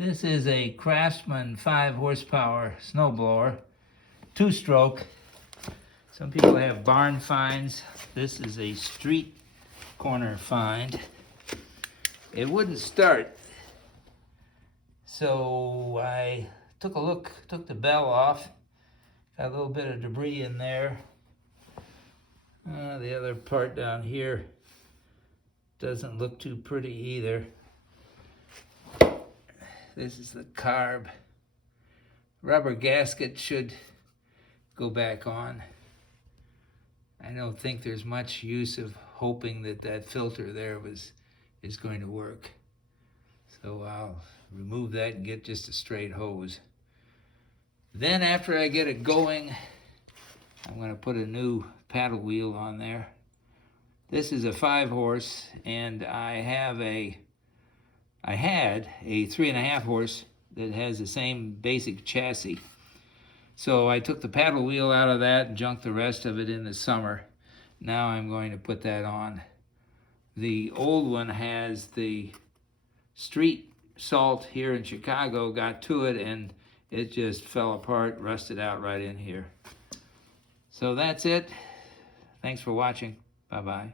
This is a Craftsman 5 horsepower snowblower, 2-stroke. Some people have barn finds. This is a street corner find. It wouldn't start, so I took a look, took the bell off, got a little bit of debris in there. The other part down here doesn't look too pretty either. This is the carb. Rubber gasket should go back on. I don't think there's much use of hoping that that filter there is going to work. So I'll remove that and get just a straight hose. Then after I get it going, I'm going to put a new paddle wheel on there. This is a 5-horse, and I had a 3.5 horse that has the same basic chassis. So I took the paddle wheel out of that and junked the rest of it in the summer. Now I'm going to put that on. The old one has the street salt here in Chicago, got to it, and it just fell apart, rusted out right in here. So that's it. Thanks for watching. Bye-bye.